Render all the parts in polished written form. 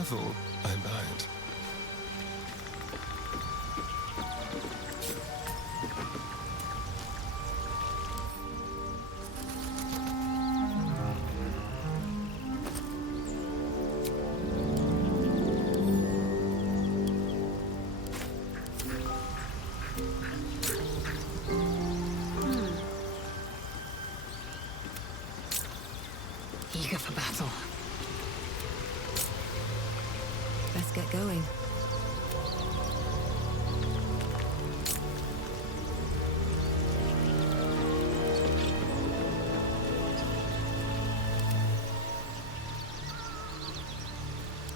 Careful, I bite. Eager for battle. Let's get going.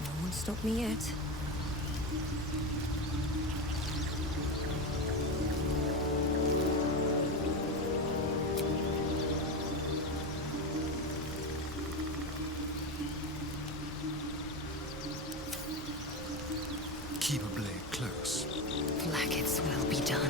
No one stopped me yet. Keep a blade close. Blackets will be done.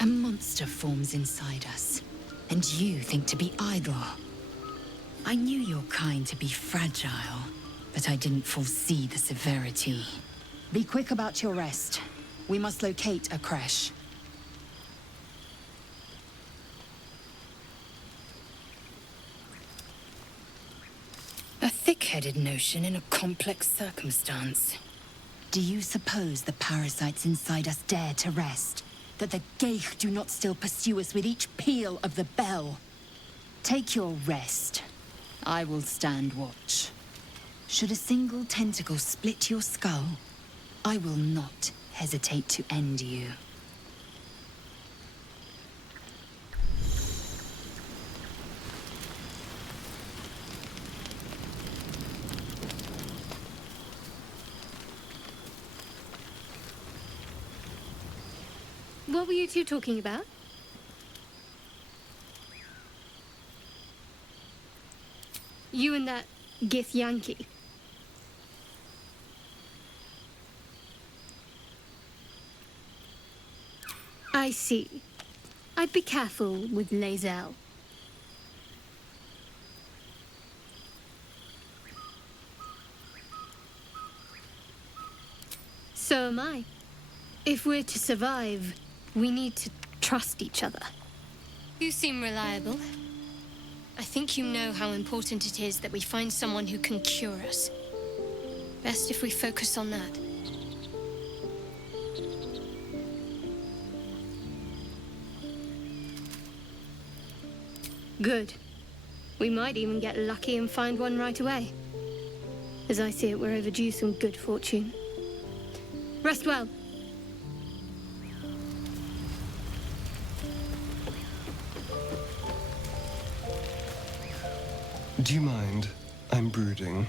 A monster forms inside us, and you think to be idle. I knew your kind to be fragile, but I didn't foresee the severity. Be quick about your rest. We must locate a creche. A thick-headed notion in a complex circumstance. Do you suppose the parasites inside us dare to rest? That the Geich do not still pursue us with each peal of the bell? Take your rest. I will stand watch. Should a single tentacle split your skull, I will not hesitate to end you. What were you two talking about? You and that Gith Yankee. I see. I'd be careful with Lae'zel. So am I. If we're to survive, we need to trust each other. You seem reliable. I think you know how important it is that we find someone who can cure us. Best if we focus on that. Good. We might even get lucky and find one right away. As I see it, we're overdue some good fortune. Rest well. Do you mind? I'm brooding.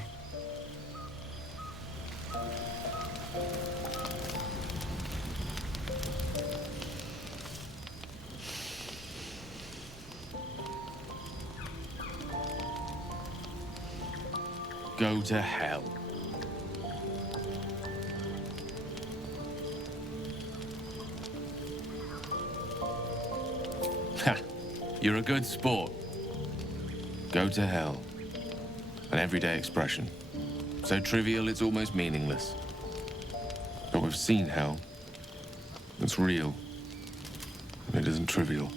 Go to hell. Ha! You're a good sport. Go to hell. An everyday expression. So trivial it's almost meaningless. But we've seen hell. It's real. And it isn't trivial.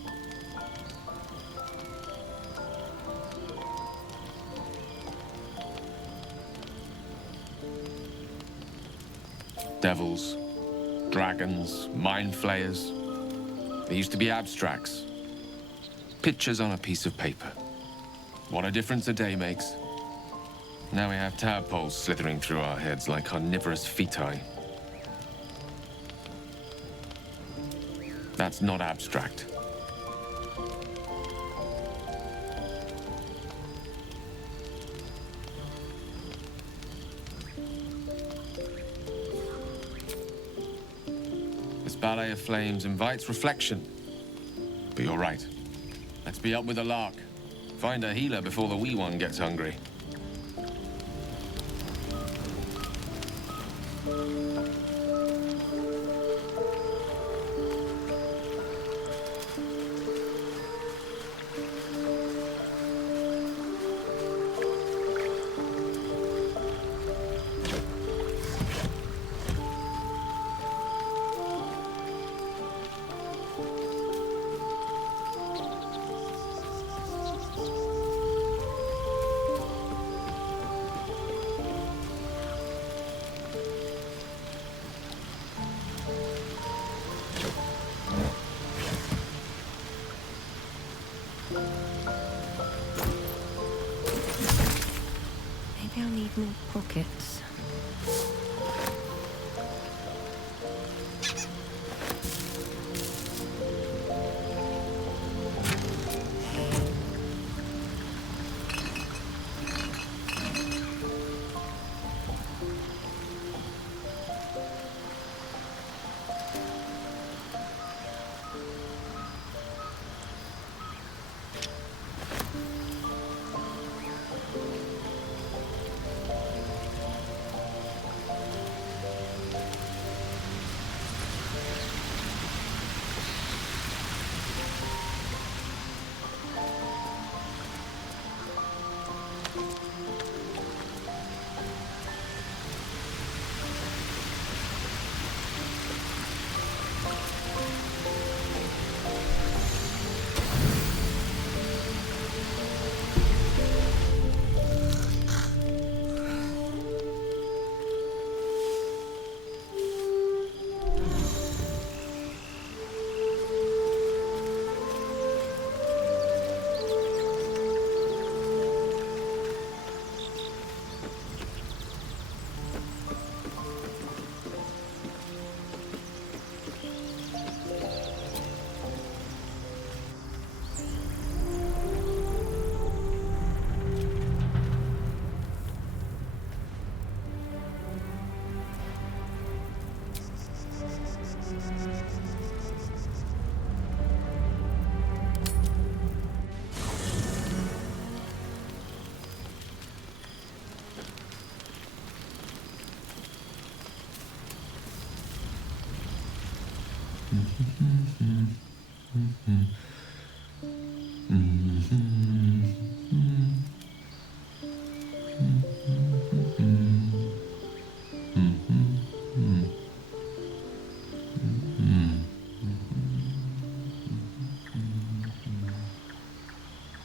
Devils, dragons, mind flayers. They used to be abstracts. Pictures on a piece of paper. What a difference a day makes. Now we have tadpoles slithering through our heads like carnivorous feti. That's not abstract. This ballet of flames invites reflection. But you're right. Let's be up with the lark. Find a healer before the wee one gets hungry. Maybe I'll need more pockets.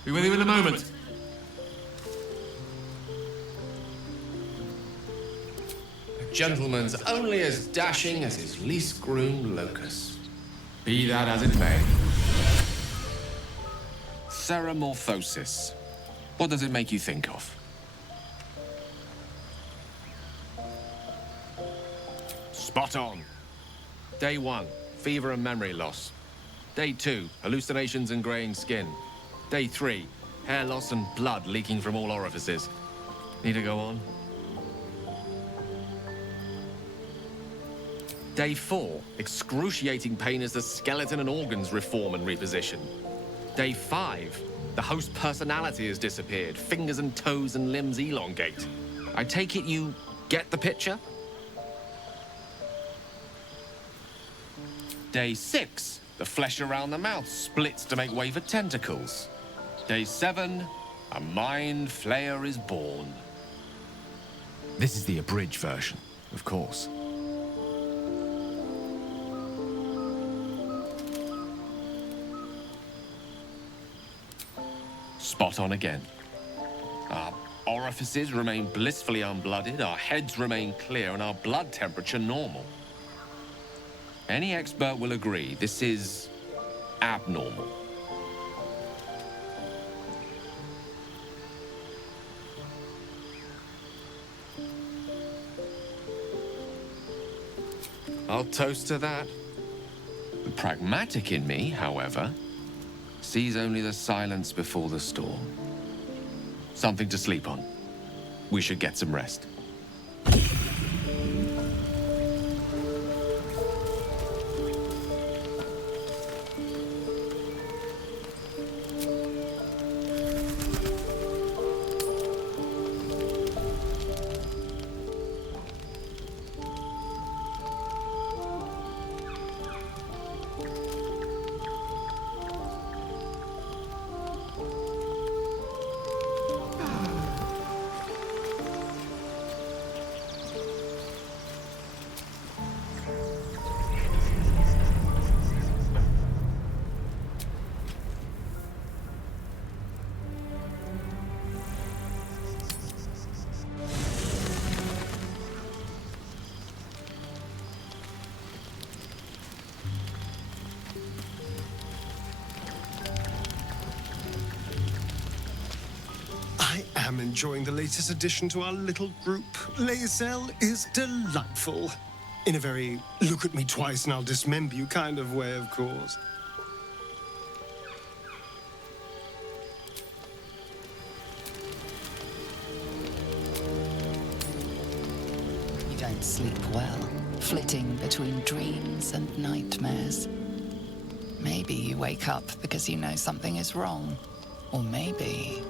Be with you in a moment. A gentleman's only as dashing as his least groomed locus. Be that as it may. Ceramorphosis. What does it make you think of? Spot on. Day 1, fever and memory loss. Day 2, hallucinations and graying skin. Day 3, hair loss and blood leaking from all orifices. Need to go on? Day 4, excruciating pain as the skeleton and organs reform and reposition. Day 5, the host personality has disappeared. Fingers and toes and limbs elongate. I take it you get the picture? Day 6, the flesh around the mouth splits to make way for tentacles. Day 7, a mind flayer is born. This is the abridged version, of course. Spot on again. Our orifices remain blissfully unblooded, our heads remain clear, and our blood temperature normal. Any expert will agree this is abnormal. I'll toast to that. The pragmatic in me, however, sees only the silence before the storm. Something to sleep on. We should get some rest. I am enjoying the latest addition to our little group. Lae'zel is delightful. In a very look at me twice and I'll dismember you kind of way, of course. You don't sleep well, flitting between dreams and nightmares. Maybe you wake up because you know something is wrong. Or maybe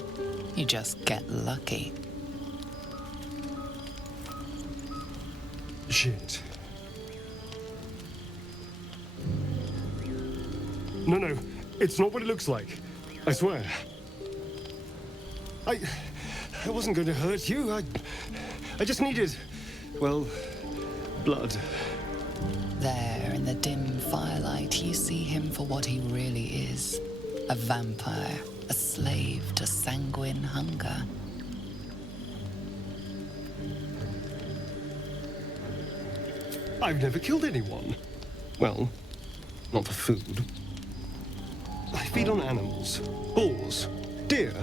you just get lucky. Shit. No, it's not what it looks like. I swear. I wasn't going to hurt you. I just needed, well, blood. There, in the dim firelight, you see him for what he really is. A vampire, a slave to sanguine hunger. I've never killed anyone. Well, not for food. I feed on animals, boars, deer,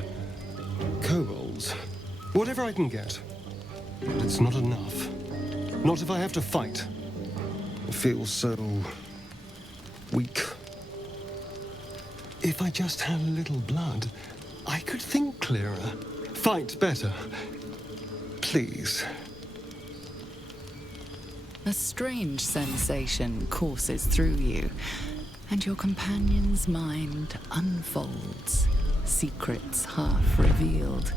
kobolds, whatever I can get. But it's not enough. Not if I have to fight. I feel so weak. If I just had a little blood, I could think clearer, fight better. Please. A strange sensation courses through you, and your companion's mind unfolds, secrets half revealed.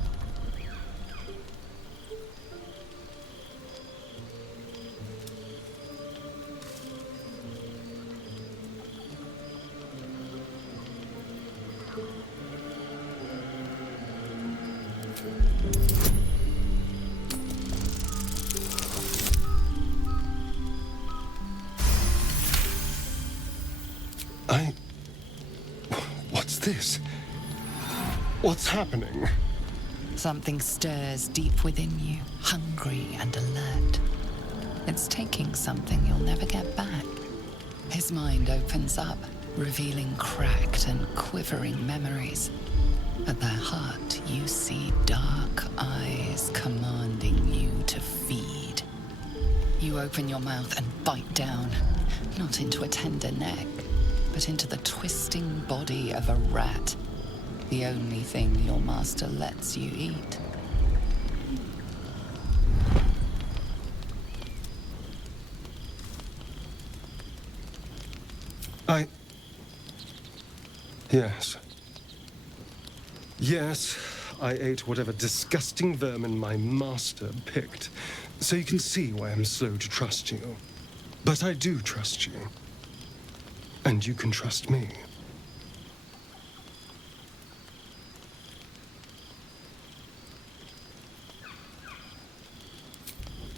What's this? What's happening? Something stirs deep within you, hungry and alert. It's taking something you'll never get back. His mind opens up, revealing cracked and quivering memories. At their heart, you see dark eyes commanding you to feed. You open your mouth and bite down, not into a tender neck, but into the twisting body of a rat, the only thing your master lets you eat. Yes, I ate whatever disgusting vermin my master picked, so you can see why I'm slow to trust you. But I do trust you. And you can trust me.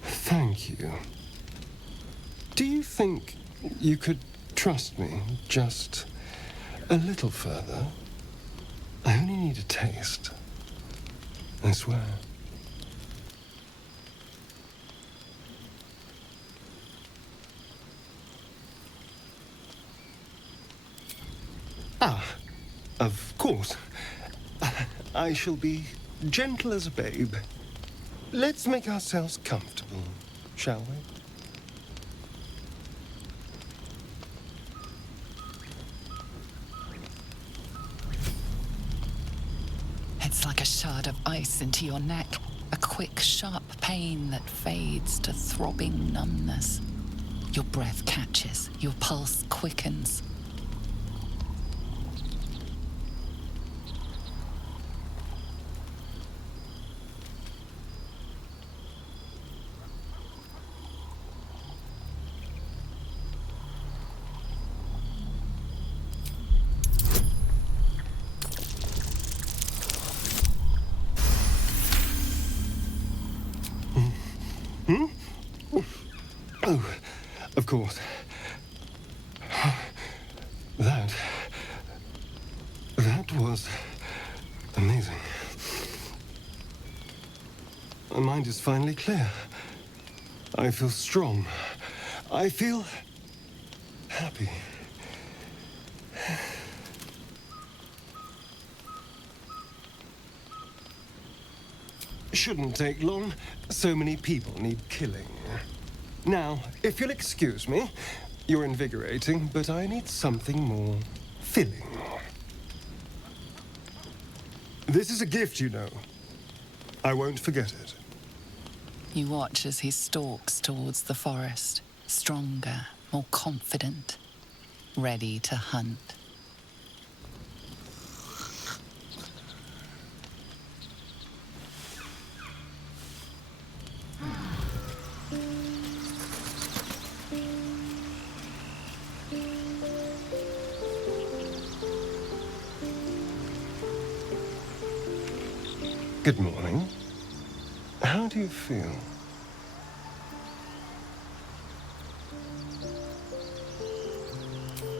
Thank you. Do you think you could trust me just a little further? I only need a taste. I swear. Of course. I shall be gentle as a babe. Let's make ourselves comfortable, shall we? It's like a shard of ice into your neck, a quick, sharp pain that fades to throbbing numbness. Your breath catches, your pulse quickens. Oh, of course. That was amazing. My mind is finally clear. I feel strong. I feel happy. Shouldn't take long. So many people need killing. Now, if you'll excuse me, you're invigorating, but I need something more filling. This is a gift, you know. I won't forget it. You watch as he stalks towards the forest, stronger, more confident, ready to hunt. Good morning. How do you feel?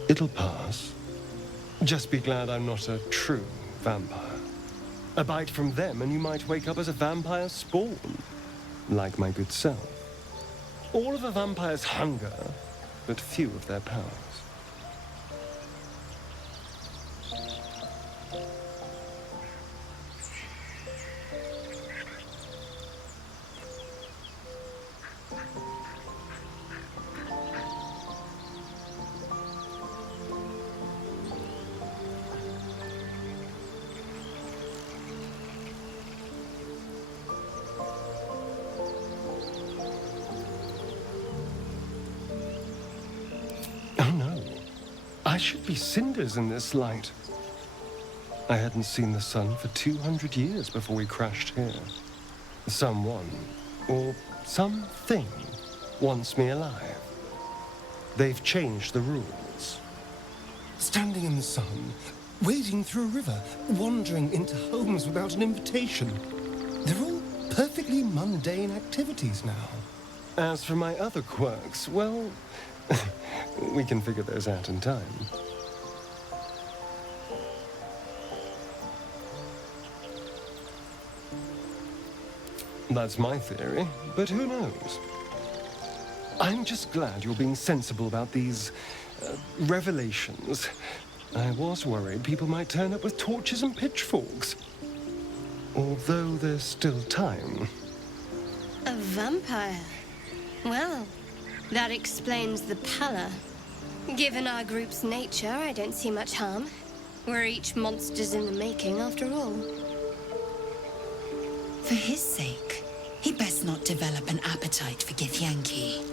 It'll pass. Just be glad I'm not a true vampire. A bite from them and you might wake up as a vampire spawn. Like my good self. All of a vampire's hunger, but few of their powers. I should be cinders in this light. I hadn't seen the sun for 200 years before we crashed here. Someone, or something, wants me alive. They've changed the rules. Standing in the sun, wading through a river, wandering into homes without an invitation. They're all perfectly mundane activities now. As for my other quirks, well, we can figure those out in time. That's my theory, but who knows? I'm just glad you're being sensible about these revelations. I was worried people might turn up with torches and pitchforks. Although there's still time. A vampire? Well, that explains the pallor. Given our group's nature, I don't see much harm. We're each monsters in the making, after all. For his sake, he best not develop an appetite for Githyanki.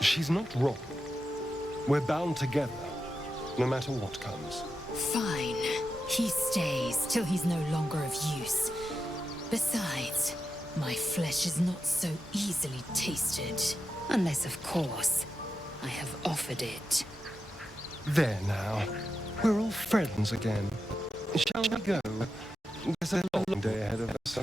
She's not wrong. We're bound together, no matter what comes. Fine. He stays till he's no longer of use. Besides, my flesh is not so easily tasted. Unless, of course, I have offered it. There now. We're all friends again. Shall we go? There's a long day ahead of us.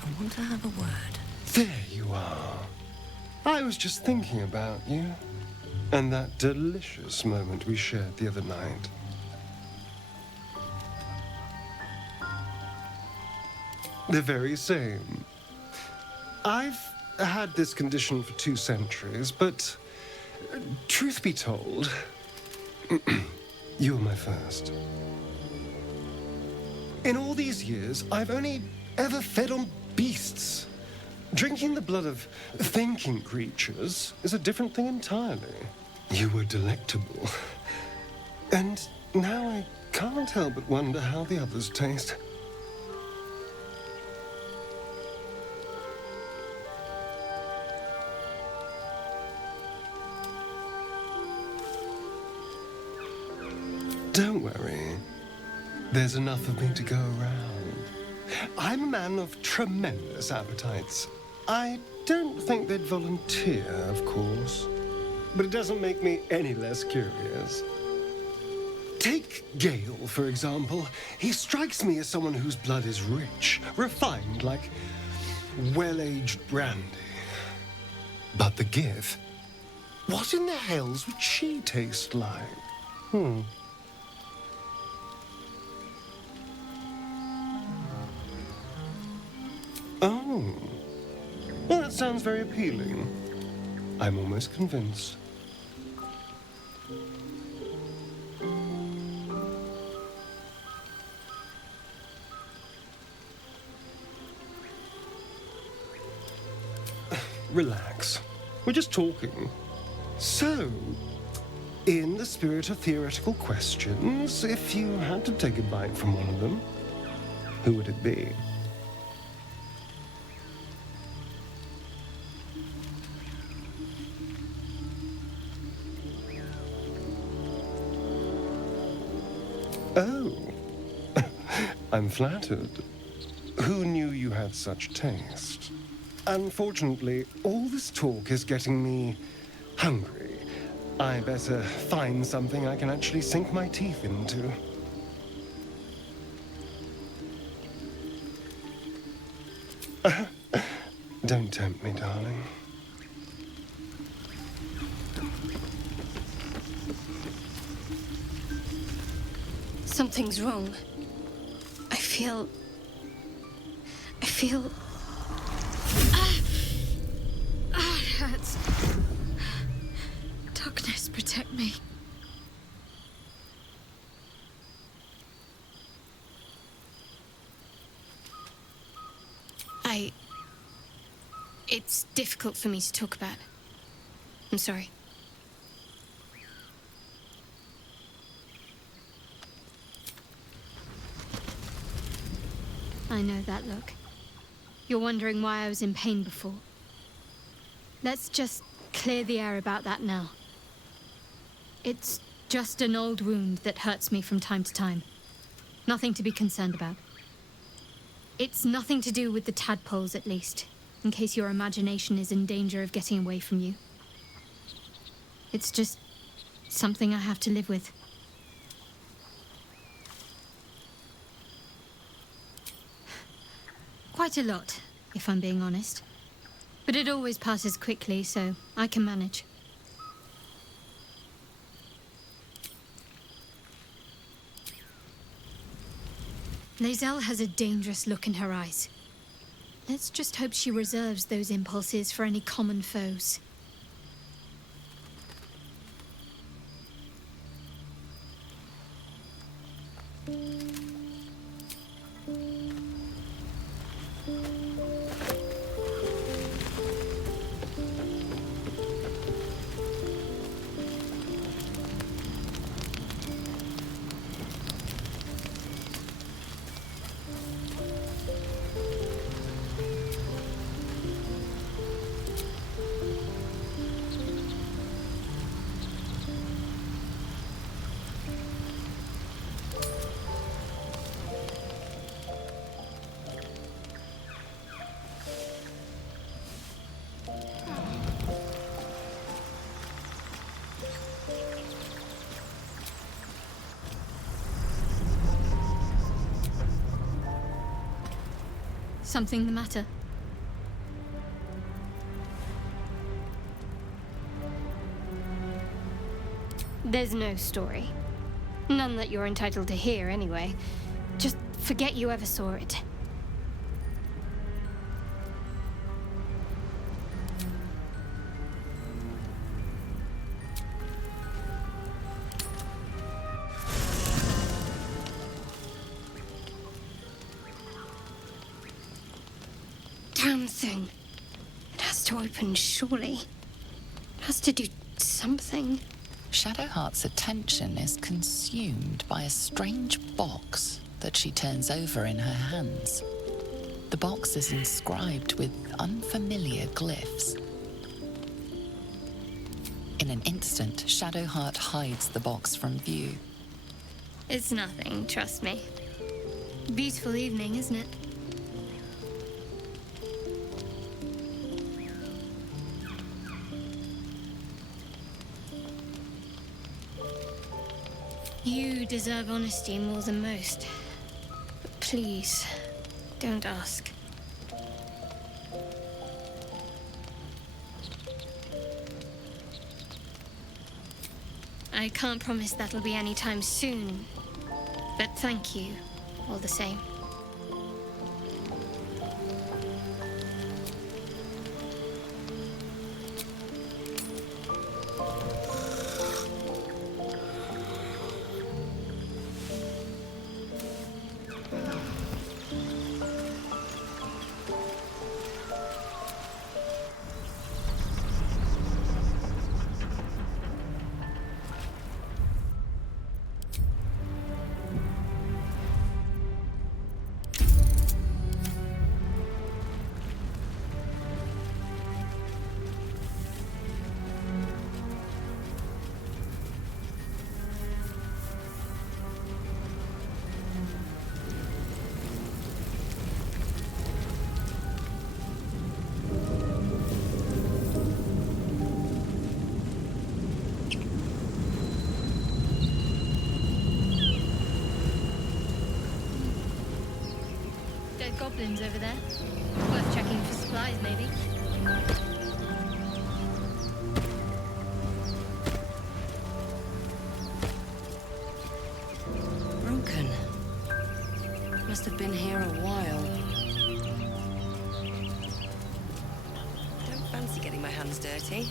I want to have a word. There you are. I was just thinking about you. And that delicious moment we shared the other night. The very same. I've had this condition for 2 centuries, but truth be told, you were my first. In all these years, I've only ever fed on beasts. Drinking the blood of thinking creatures is a different thing entirely. You were delectable. And now I can't help but wonder how the others taste. Don't worry. There's enough of me to go around. I'm a man of tremendous appetites. I don't think they'd volunteer, of course. But it doesn't make me any less curious. Take Gale, for example. He strikes me as someone whose blood is rich, refined, like well-aged brandy. But the gift, What in the hells would she taste like? Oh. Well, that sounds very appealing. I'm almost convinced. Relax. We're just talking. So, in the spirit of theoretical questions, if you had to take a bite from one of them, who would it be? Oh, I'm flattered. Who knew you had such taste? Unfortunately, all this talk is getting me hungry. I better find something I can actually sink my teeth into. Don't tempt me, darling. Something's wrong. I feel... it hurts. Darkness, protect me. It's difficult for me to talk about. I'm sorry. I know that look. You're wondering why I was in pain before. Let's just clear the air about that now. It's just an old wound that hurts me from time to time. Nothing to be concerned about. It's nothing to do with the tadpoles, at least, in case your imagination is in danger of getting away from you. It's just something I have to live with. Quite a lot, if I'm being honest. But it always passes quickly, so I can manage. Lae'zel has a dangerous look in her eyes. Let's just hope she reserves those impulses for any common foes. Something the matter? There's no story. None that you're entitled to hear, anyway. Just forget you ever saw it. Damn thing. It has to open, surely. It has to do something. Shadowheart's attention is consumed by a strange box that she turns over in her hands. The box is inscribed with unfamiliar glyphs. In an instant, Shadowheart hides the box from view. It's nothing, trust me. Beautiful evening, isn't it? You deserve honesty more than most. But please, don't ask. I can't promise that'll be anytime soon, but thank you, all the same. Dead goblins over there. Worth checking for supplies, maybe. Broken. Must have been here a while. Don't fancy getting my hands dirty.